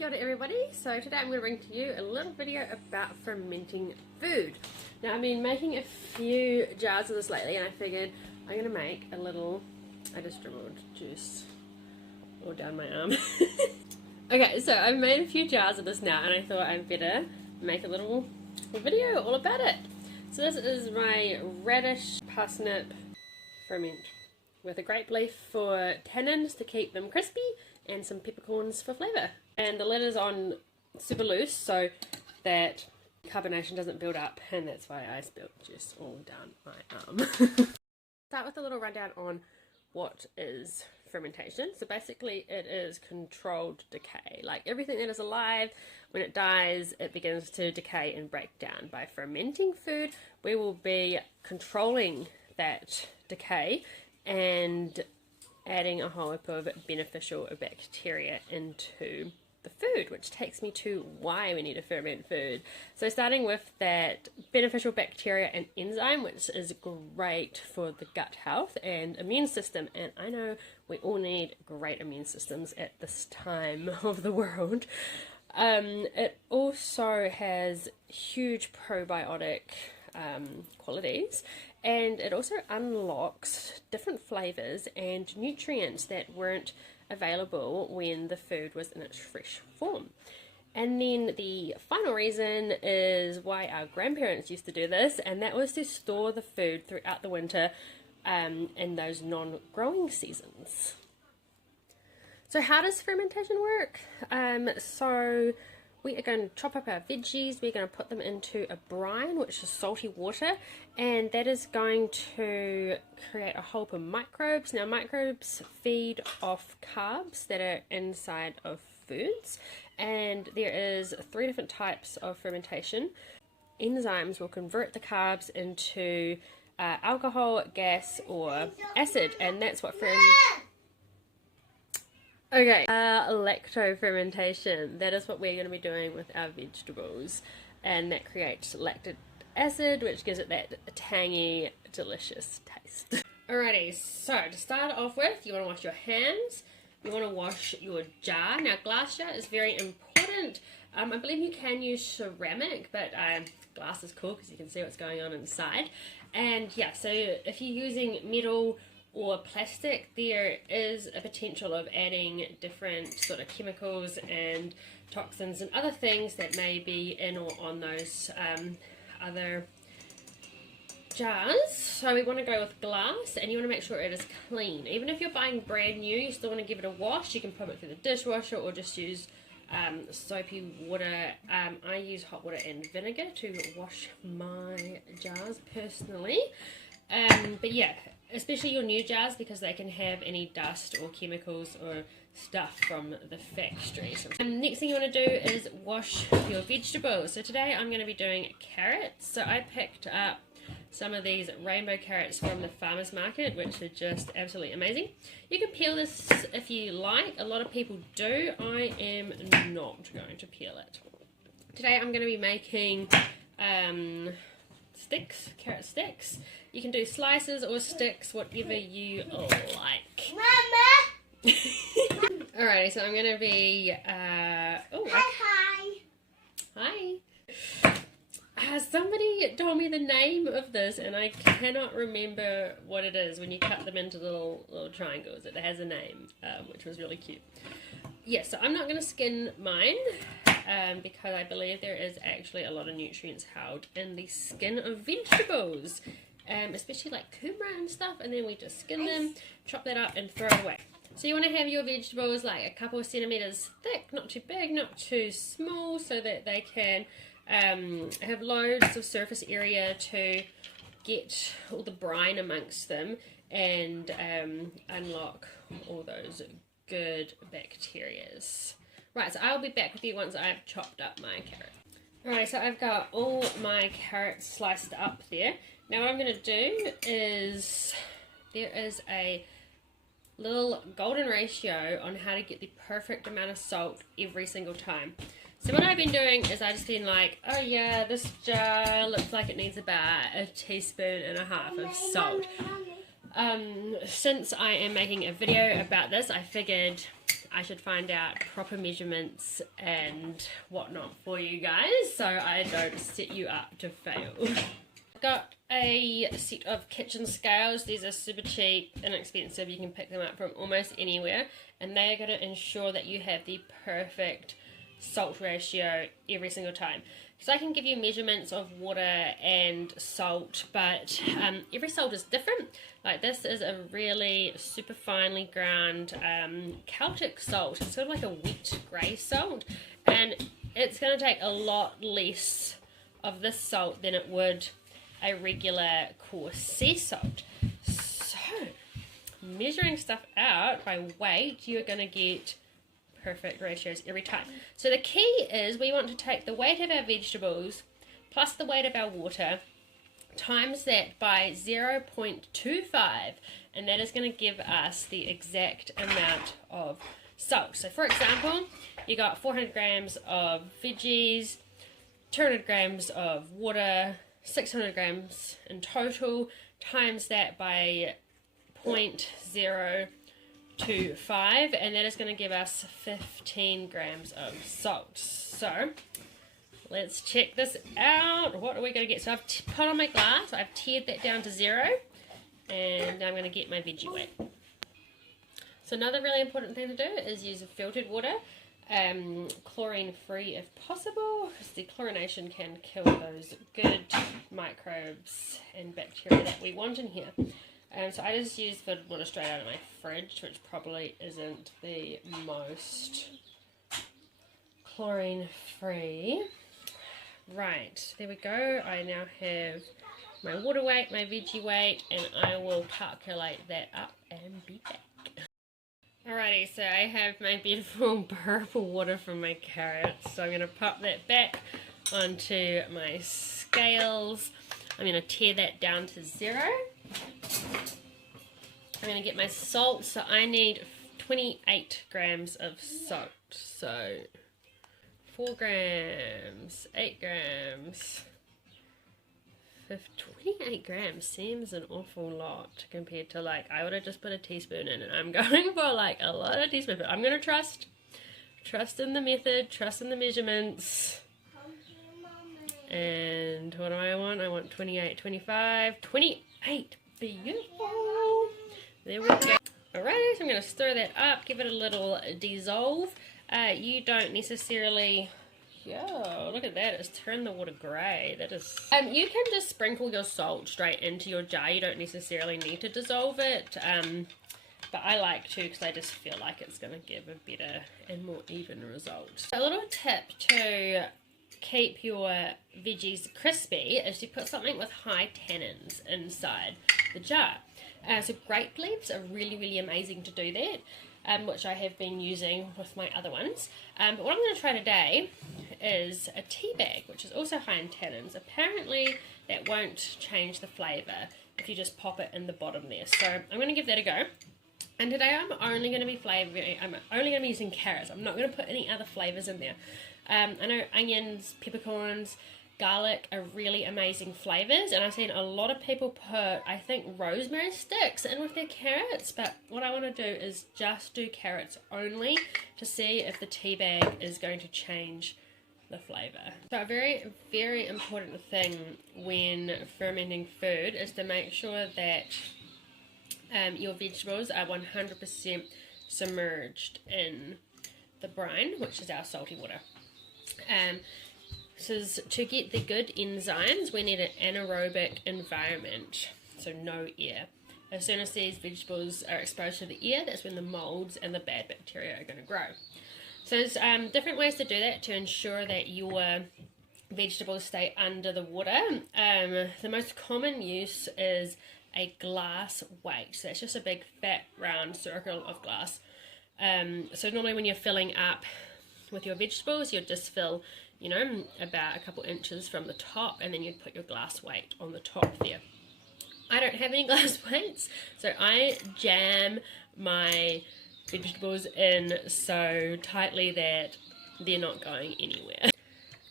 Kia ora everybody, so today I'm going to bring to you a little video about fermenting food. Now I've been making a few jars of this lately and I figured I'm going to make a little, I just dribbled juice all down my arm. Okay, so I've made a few jars of this now and I thought I'd better make a little video all about it. So this is my radish parsnip ferment with a grape leaf for tannins to keep them crispy and some peppercorns for flavour. And the lid is on super loose so that carbonation doesn't build up, and that's why I spilled juice all down my arm. Start with a little rundown on what is fermentation. So basically it is controlled decay. Like everything that is alive, when it dies it begins to decay and break down. By fermenting food we will be controlling that decay and adding a whole heap of beneficial bacteria into the food, which takes me to why we need to ferment food. So starting with that beneficial bacteria and enzyme, which is great for the gut health and immune system, and I know we all need great immune systems at this time of the world. It also has huge probiotic qualities, and it also unlocks different flavors and nutrients that weren't available when the food was in its fresh form. And then the final reason is why our grandparents used to do this, and that was to store the food throughout the winter in those non-growing seasons. So how does fermentation work? So we are going to chop up our veggies, we're going to put them into a brine, which is salty water, and that is going to create a whole heap of microbes. Now microbes feed off carbs that are inside of foods, and there is 3 different types of fermentation. Enzymes will convert the carbs into alcohol, gas, or acid, and that's what Okay, lactofermentation, that is what we're going to be doing with our vegetables, and that creates lactic acid, which gives it that tangy, delicious taste. Alrighty, so to start off with, you want to wash your hands, you want to wash your jar. Now glass jar is very important. I believe you can use ceramic, but glass is cool because you can see what's going on inside. And yeah, so if you're using metal or plastic, there is a potential of adding different sort of chemicals and toxins and other things that may be in or on those other jars. So we want to go with glass, and you want to make sure it is clean. Even if you're buying brand new, you still want to give it a wash. You can put it through the dishwasher or just use soapy water. I use hot water and vinegar to wash my jars personally. But yeah, especially your new jars, because they can have any dust or chemicals or stuff from the factory. Next thing you want to do is wash your vegetables. So today I'm going to be doing carrots. So I picked up some of these rainbow carrots from the farmer's market, which are just absolutely amazing. You can peel this if you like. A lot of people do. I am not going to peel it. Today I'm going to be making sticks, carrot sticks. You can do slices or sticks, whatever you like. Mama! Alrighty, so I'm going to be... Hi! Somebody told me the name of this and I cannot remember what it is when you cut them into little triangles. It has a name, which was really cute. Yeah, so I'm not going to skin mine because I believe there is actually a lot of nutrients held in the skin of vegetables. Especially like kumara and stuff, and then we just skin them, chop that up and throw it away. So you want to have your vegetables like a couple of centimeters thick, not too big, not too small, so that they can have loads of surface area to get all the brine amongst them and unlock all those good bacterias. Right, so I'll be back with you once I've chopped up my carrot. Alright, so I've got all my carrots sliced up there. Now what I'm going to do is, there is a little golden ratio on how to get the perfect amount of salt every single time. So what I've been doing is I've just been like, oh yeah, this jar looks like it needs about 1.5 teaspoons of salt. Since I am making a video about this, I figured I should find out proper measurements and whatnot for you guys so I don't set you up to fail. I've got a set of kitchen scales. These are super cheap, inexpensive. You can pick them up from almost anywhere, and they are going to ensure that you have the perfect salt ratio every single time. So I can give you measurements of water and salt, but every salt is different. Like this is a really super finely ground Celtic salt. It's sort of like a wet grey salt, and it's going to take a lot less of this salt than it would a regular coarse sea salt. So measuring stuff out by weight, you're going to get perfect ratios every time. So the key is we want to take the weight of our vegetables plus the weight of our water, times that by 0.25, and that is going to give us the exact amount of salt. So for example, you got 400 grams of veggies, 200 grams of water, 600 grams in total, times that by 0.025, and that is going to give us 15 grams of salt. So let's check this out. What are we going to get? So I've put on my glass, I've tiered that down to 0, and now I'm going to get my veggie weight. So another really important thing to do is use filtered water, chlorine free if possible, because the chlorination can kill those good microbes and bacteria that we want in here. So I just use filtered water straight out of my fridge, which probably isn't the most chlorine free. Right, there we go. I now have my water weight, my veggie weight, and I will calculate that up and be back. Alrighty, so I have my beautiful purple water from my carrots, so I'm going to pop that back onto my scales. I'm going to tear that down to 0. I'm going to get my salt, so I need 28 grams of salt. So 4 grams, 8 grams, 28 grams seems an awful lot compared to, like, I would have just put a teaspoon in, and I'm going for like a lot of teaspoons, but I'm going to trust in the method, trust in the measurements. And what do I want? I want 28, 25, 28. Beautiful. There we go. Alright, so I'm going to stir that up, give it a little dissolve. You don't necessarily... Yo, look at that, it's turned the water grey. That is... you can just sprinkle your salt straight into your jar. You don't necessarily need to dissolve it. But I like to, because I just feel like it's going to give a better and more even result. A little tip to keep your veggies crispy is to put something with high tannins inside the jar. So grape leaves are really, really amazing to do that. Which I have been using with my other ones. But what I'm going to try today is a tea bag, which is also high in tannins. Apparently that won't change the flavour if you just pop it in the bottom there. So I'm going to give that a go. And today I'm only going to be using carrots. I'm not going to put any other flavours in there. I know onions, peppercorns, garlic are really amazing flavours, and I've seen a lot of people put, I think, rosemary sticks in with their carrots, but what I want to do is just do carrots only to see if the tea bag is going to change the flavour. So a very, very important thing when fermenting food is to make sure that your vegetables are 100% submerged in the brine, which is our salty water. So to get the good enzymes, we need an anaerobic environment, so no air. As soon as these vegetables are exposed to the air, that's when the molds and the bad bacteria are going to grow. So there's different ways to do that to ensure that your vegetables stay under the water. The most common use is a glass weight. So that's just a big fat round circle of glass. So normally when you're filling up with your vegetables, you'd just fill, you know, about a couple inches from the top, and then you'd put your glass weight on the top there. I don't have any glass weights, so I jam my vegetables in so tightly that they're not going anywhere.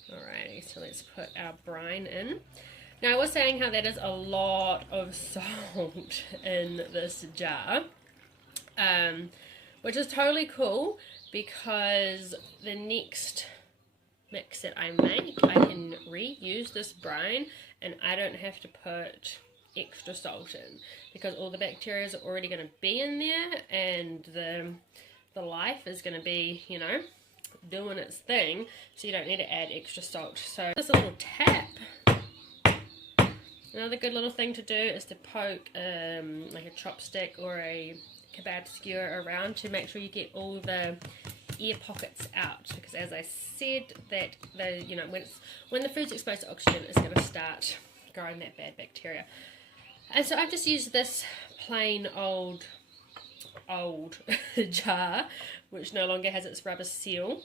Alrighty, so let's put our brine in. Now I was saying how that is a lot of salt in this jar. which is totally cool because the next mix that I make, I can reuse this brine and I don't have to put extra salt in because all the bacteria are already going to be in there, and the life is going to be, you know, doing its thing, so you don't need to add extra salt. So just a little tap. Another good little thing to do is to poke like a chopstick or a kebab skewer around to make sure you get all the air pockets out, because as I said, that the, you know, when the food's exposed to oxygen, it's going to start growing that bad bacteria. And so I've just used this plain old jar, which no longer has its rubber seal,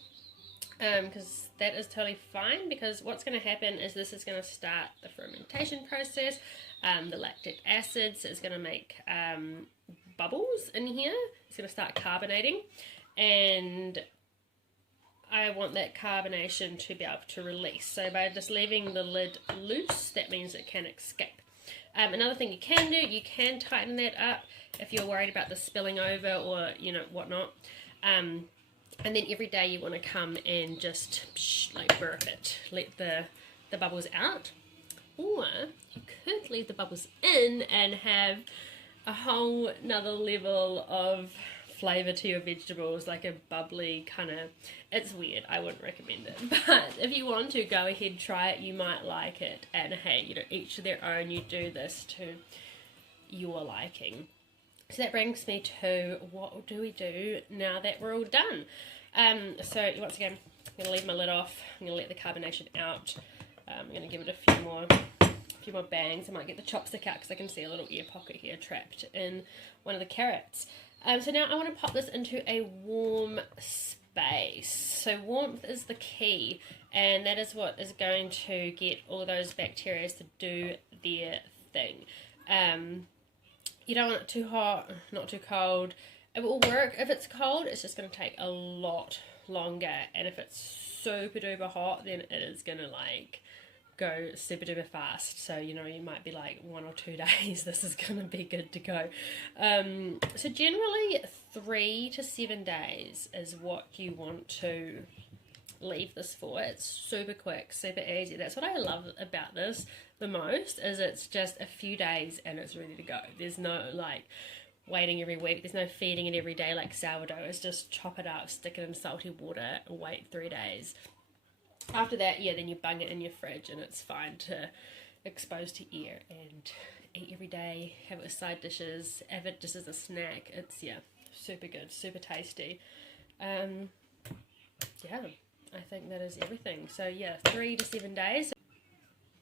because that is totally fine, because what's going to happen is this is going to start the fermentation process. The lactic acids is going to make bubbles in here. It's going to start carbonating, and I want that carbonation to be able to release. So by just leaving the lid loose, that means it can escape. Another thing you can do, you can tighten that up if you're worried about the spilling over or, you know, whatnot. And then every day you want to come and just like burp it, let the bubbles out. Or you could leave the bubbles in and have a whole nother level of flavour to your vegetables, like a bubbly kind of, it's weird, I wouldn't recommend it, but if you want to, go ahead, try it, you might like it. And hey, you know, each to their own, you do this to your liking. So that brings me to what do we do now that we're all done. So once again, I'm going to leave my lid off, I'm going to let the carbonation out, I'm going to give it a few more bangs. I might get the chopstick out because I can see a little ear pocket here trapped in one of the carrots. So now I want to pop this into a warm space. So warmth is the key, and that is what is going to get all those bacteria to do their thing. You don't want it too hot, not too cold. It will work if it's cold, it's just going to take a lot longer, and if it's super duper hot, then it is going to like go super duper fast. So, you know, you might be like 1 or 2 days, this is gonna be good to go. So generally 3 to 7 days is what you want to leave this for. It's super quick, super easy. That's what I love about this the most, is it's just a few days and it's ready to go. There's no like waiting every week, there's no feeding it every day like sourdough. It's just chop it up, stick it in salty water, wait 3 days. After that, yeah, then you bung it in your fridge and it's fine to expose to air and eat every day, have it with side dishes, have it just as a snack. It's, yeah, super good, super tasty. Yeah, I think that is everything. So yeah, 3 to 7 days.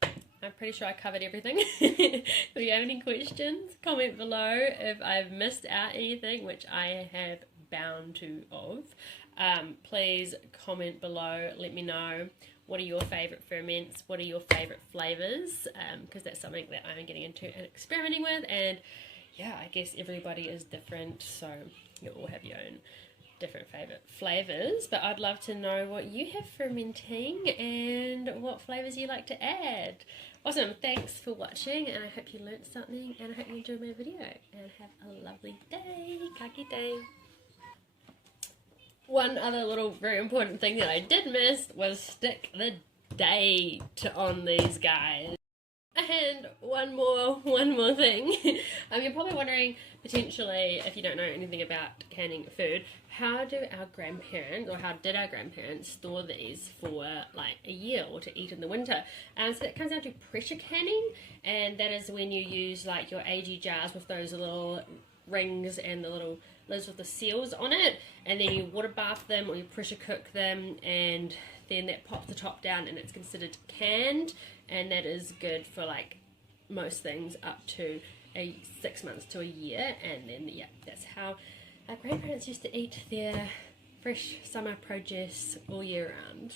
I'm pretty sure I covered everything. If you have any questions, comment below. If I've missed out anything, which I have bound to of, please comment below, let me know what are your favourite ferments, what are your favourite flavours, because that's something that I'm getting into and experimenting with, and yeah, I guess everybody is different, so you all have your own different favourite flavours, but I'd love to know what you have fermenting and what flavours you like to add. Awesome, thanks for watching, and I hope you learnt something, and I hope you enjoyed my video, and have a lovely day. Kaki day. One other little very important thing that I did miss was stick the date on these guys. And one more thing. You're probably wondering, potentially, if you don't know anything about canning food, how do our grandparents, or how did our grandparents store these for like a year or to eat in the winter? So that comes down to pressure canning, and that is when you use like your AG jars with those little rings and the little lids with the seals on it, and then you water bath them or you pressure cook them, and then that pops the top down and it's considered canned, and that is good for like most things up to 6 months to a year. And then yeah, that's how our grandparents used to eat their fresh summer produce all year round.